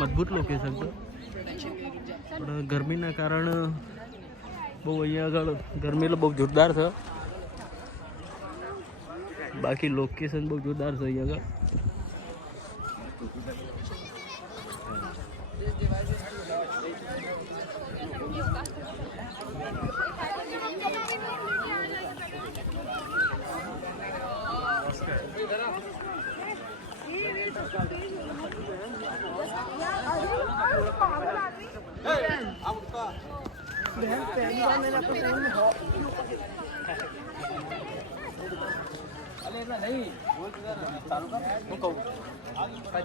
મજબૂત લોકેશન છે, પણ ગરમીના કારણે બહુ અહીંયા આગળ ગરમી એટલે બહુ જોરદાર છે. બાકી લોકેશન બહુ જોરદાર છે અહીંયા આગળ.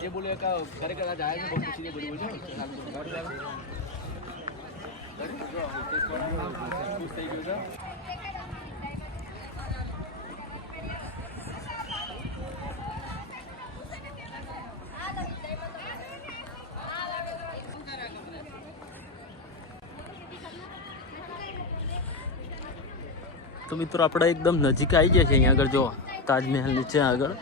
જે બોલે ખરેખર આ જાય છે બહુ ખુશી બોલી બોલ થઈ ગયું છે. તો મિત્રો આપણે એકદમ નજીક આવી ગયા છે અહીંયા આગળ. જો તાજમહેલ નીચે આગળ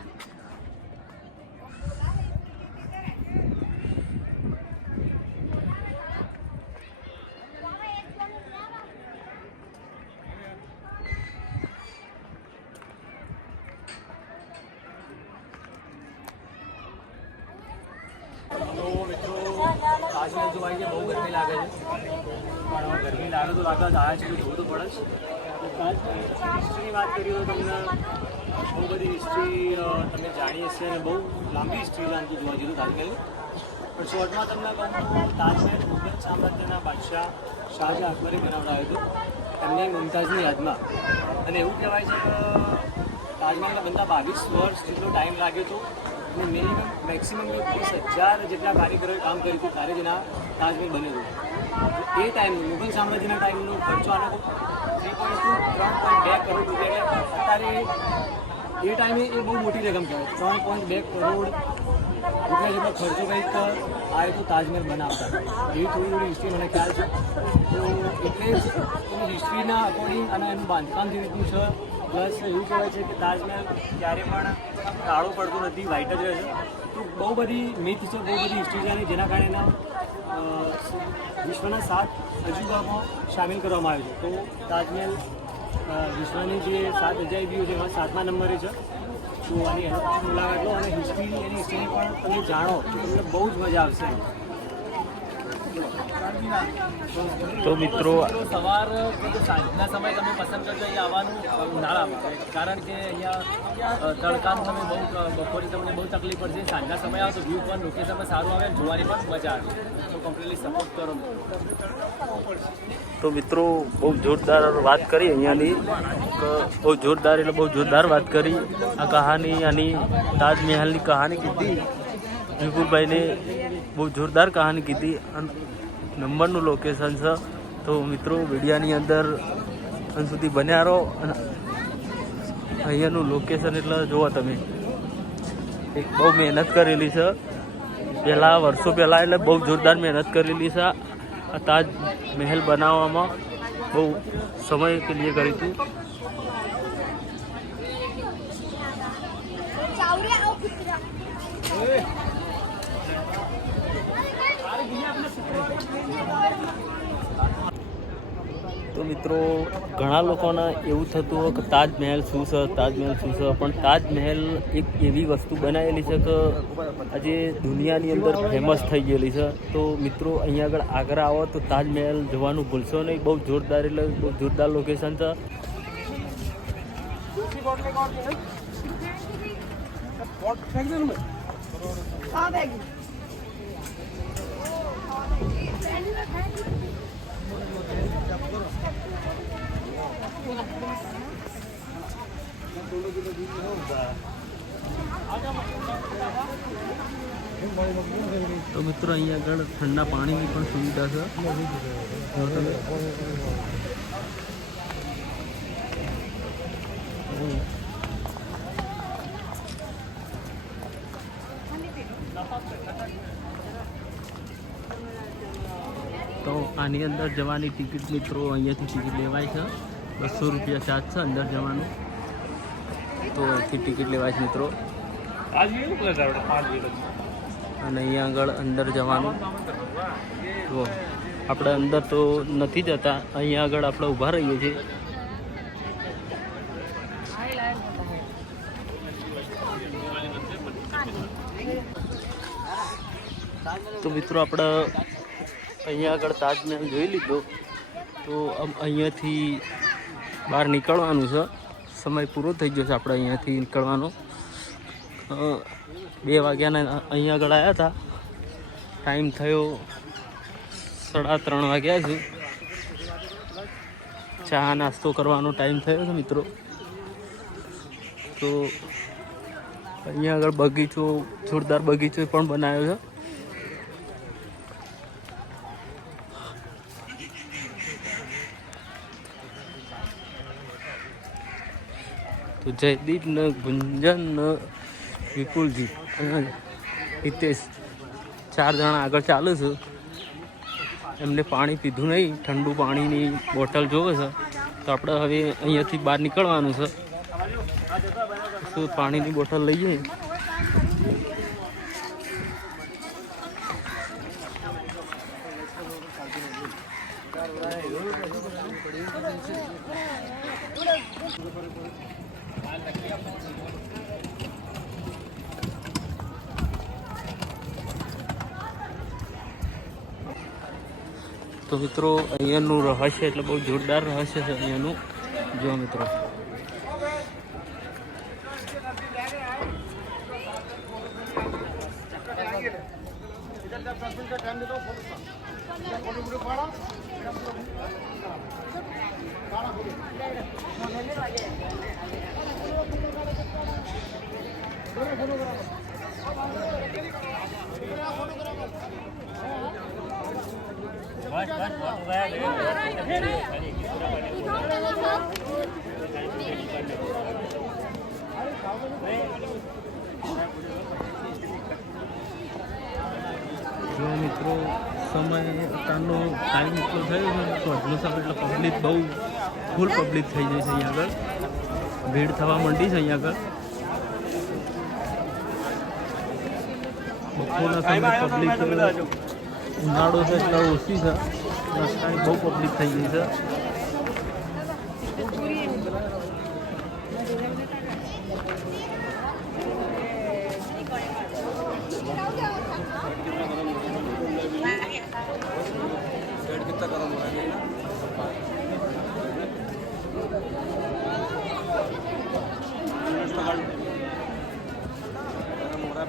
તાજમહેલ જોવાય છે. બહુ ગરમી લાગે છે, પણ ગરમી લાગે તો લાગે આ છે જોવું તો પડે જ. હિસ્ટ્રીની વાત કરીએ તો તમને બહુ બધી હિસ્ટ્રી તમે જાણીએ છીએ અને બહુ લાંબી હિસ્ટ્રી જાણતું જોવા જેવું તાજમહેલ. પણ શોર્ટમાં તમને કહું તો તાજમહેલ મુઘલ સામ્રાજ્યના બાદશાહ શાહજહાં અકબરે બનાવડાવ્યો હતો એમની મુમતાઝની યાદમાં. અને એવું કહેવાય છે કે તાજમહેલને બનતા 22 વર્ષ જેટલો ટાઈમ લાગ્યો હતો અને મિનિમમ મેક્સિમમ 20,000 જેટલા કારીગરોએ કામ કર્યું હતું ત્યારે જ એના તાજમહેલ બન્યો હતો. એ ટાઈમનું મુઘલ સામ્રાજ્યના ટાઈમનો ખર્ચો આનો 3.2 કરોડ રૂપિયા. અત્યારે એ ટાઈમે એ બહુ મોટી રકમ કહેવાય. 3.2 કરોડ રૂપિયા જેટલો ખર્ચો કંઈક આ તો તાજમહેલ બનાવતા. એવી થોડી હિસ્ટ્રી મને ખ્યાલ છે. તો એટલે જ એની હિસ્ટ્રીના અકોર્ડિંગ અને એનું બાંધકામ જે રીતનું છે, પ્લસ એવું કહેવાય છે કે તાજમહેલ ક્યારે પણ કાળો પડતો નથી, વ્હાઇટ જ રહે છે. તો બહુ બધી મિથ છે, બહુ બધી હિસ્ટ્રી છે જેના કારણે એના વિશ્વના 7 અજુબામાં સામેલ કરવામાં આવ્યો છે. તો તાજમહેલ વિશ્વની જે 7 અજાયબીઓ છે એમાં 7મા નંબરે છે. તો આની મુલાકાત લો અને એની હિસ્ટ્રીની પણ તમે જાણો તો તમને બહુ જ મજા આવશે. તો મિત્રો સવાર કે સાંજના સમય તમે પસંદ કરજો અહીંયા આવવાનું ઉનાળામાં, કારણ કે અહીંયા તડકાનું તમે બપોરે તમને બહુ તકલીફ પડશે. સાંજના સમય આવો તો વ્યૂ પણ લોકેશનમાં સારું આવે અને જોવાની પણ મજા આવે. તો કમ્પ્લીટલી સપોર્ટ કરો. તો મિત્રો બહુ જોરદાર વાત કરી અહીંયાની, બહુ જોરદાર એટલે બહુ જોરદાર વાત કરી. આ કહાની આની તાજમહેલની કહાની કીધી વિપુલભાઈને, બહુ જોરદાર કહાની કીધી. નંબરનું લોકેશન છે. તો મિત્રો વિડીયાની અંદર અંત સુધી બન્યા રહો. અને અહીંયાનું લોકેશન એટલે જુઓ તમે, એક બહુ મહેનત કરેલી છે પહેલાં, વર્ષો પહેલાં, એટલે બહુ જોરદાર મહેનત કરેલી છે. આ તાજમહેલ બનાવવામાં બહુ સમય કે લીએ કરી હતી. તો મિત્રો ઘણા લોકોને એવું થતું હોય કે તાજમહેલ શું છે, તાજમહેલ શું છે, પણ તાજમહેલ એક એવી વસ્તુ બનાવેલી છે કે આજે દુનિયાની અંદર ફેમસ થઈ ગયેલી છે. તો મિત્રો અહીંયા આગળ આગ્રા આવો તો તાજમહેલ જોવાનું ભૂલશો નહીં. બહુ જોરદાર એટલે બહુ જોરદાર લોકેશન છે. તો મિત્રો અહીંયા આગળ ઠંડા પાણીની પણ સુવિધા છે. તો આની અંદર જવાની ટિકિટ મિત્રો અહીંયાથી ટિકિટ લેવાય છે. 200 રૂપિયા ચાર્જ છે અંદર જવાનું. તો અહીંથી ટિકિટ લેવાય છે મિત્રો. અને અહીંયા આગળ અંદર જવાનું. જુઓ આપણે અંદર તો નથી જતા, અહીંયા આગળ આપણે ઊભા રહીએ છીએ. તો મિત્રો આપણે અહીંયા આગળ તાજમહેલ જોઈ લીધો. તો અહીંયાથી બહાર નીકળવાનું છે. સમય પૂરો થઈ ગયો છે આપણે અહીંયાથી નીકળવાનો. 2 વાગ્યાના અહીંયા આગળ આવ્યા હતા. ટાઈમ થયો 3:30 વાગ્યા છે. ચા નાસ્તો કરવાનો ટાઈમ થયો છે મિત્રો. તો અહીંયા આગળ બગીચો, જોરદાર બગીચો પણ બનાવ્યો છે. તો જયદીપ ને ગુંજન ને વિપુલજી અને હિતેશ 4 જણા આગળ ચાલે છે. એમને પાણી પીધું નહીં, ઠંડુ પાણીની બોટલ જોવે છે. તો આપણે હવે અહીંયાથી બહાર નીકળવાનું છે. તો પાણીની બોટલ લઈએ. તો મિત્રો અહીંયાનું રહસ્ય એટલે બહુ જોરદાર રહસ્ય છે અહીંયાનું. જો મિત્રો મિત્રો સમય અત્યારનો ટાઈમ એટલો થયો છે તો હજુ સામે એટલે પબ્લિક બહુ ફૂલ પબ્લિક થઈ જાય છે. અહીંયા આગળ ભીડ થવા માંડી છે. અહીંયા આગળ બપોરના સમય પબ્લિક, ઉનાળો છે એટલે ઓછી છે. રસ્તાની બહુ પબ્લિક થઈ ગઈ છે.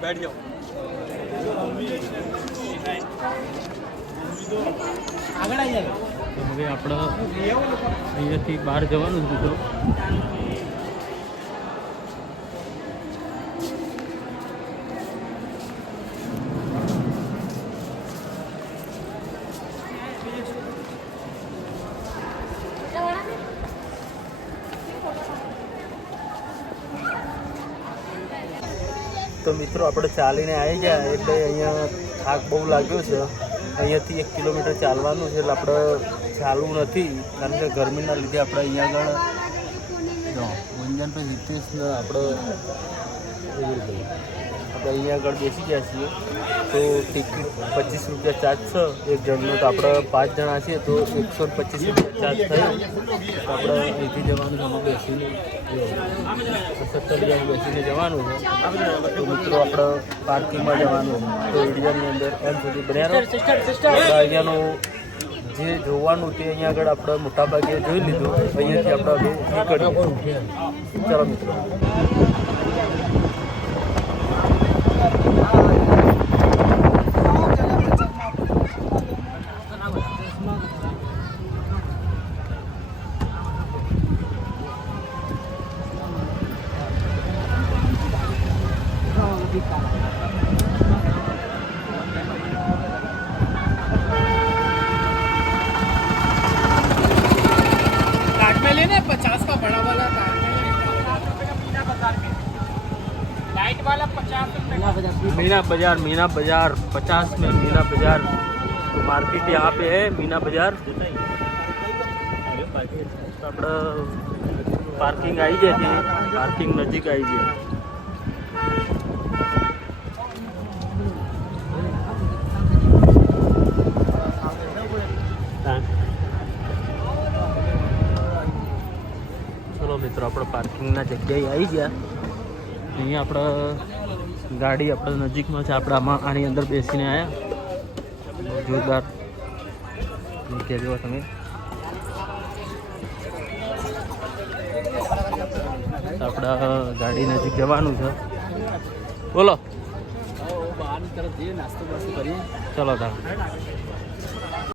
बैठ जाओ. આગળ આવી જાય. તો હવે આપણે અહીંયાથી બહાર જવાનું છે મિત્રો. તો મિત્રો આપણે ચાલીને આવી ગયા એટલે અહીંયા થાક બહુ લાગ્યો છે. અહીંયાથી 1 કિલોમીટર ચાલવાનું છે એટલે આપણે ચાલવું નથી, કારણ કે ગરમીના લીધે આપણે અહીંયા આગળ ગુંજનભાઈ હિતેશને આપણે અહીંયા આગળ બેસી ગયા છીએ. તો ટિકિટ 25 રૂપિયા ચાર્જ છે એક જણનો. તો આપણે 5 જણા છીએ તો 125 રૂપિયા ચાર્જ થયો. તો આપણે અહીંથી જવાનું છે, આમાં બેસીને 70 બેસીને જવાનું છે. તો મિત્રો આપણે પાર્કિંગમાં જવાનું તો એરિયાની અંદર એમ સુધી બન્યા. અહીંયાનું જે જોવાનું તે અહીંયા આગળ આપણે મોટાભાગે જોઈ લીધું. અહીંયાથી આપણે નીકળીએ. ચાલો મિત્રો. लेने 50 का बड़ा वाला लाइट वाला 50 मीना बाजार 50 में मीना बाजार. तो मार्केट यहाँ पे है मीना बाजार. तो આપણે પાર્કિંગ આવી જાય છે. પાર્કિંગ નજીક આવી જાય. આપણે પાર્કિંગના જગ્યાએ આવી ગયા. અહીંયા આપણે ગાડી આપણે નજીકમાં છે. આપણે આની અંદર બેસીને આવ્યા. જોરદાર જગ્યા જોવો તમે. આપણે ગાડી નજીક જવાનું છે. બોલો બહારની તરફ જઈએ, નાસ્તો બાસ્તો કરીએ. ચલો તાર.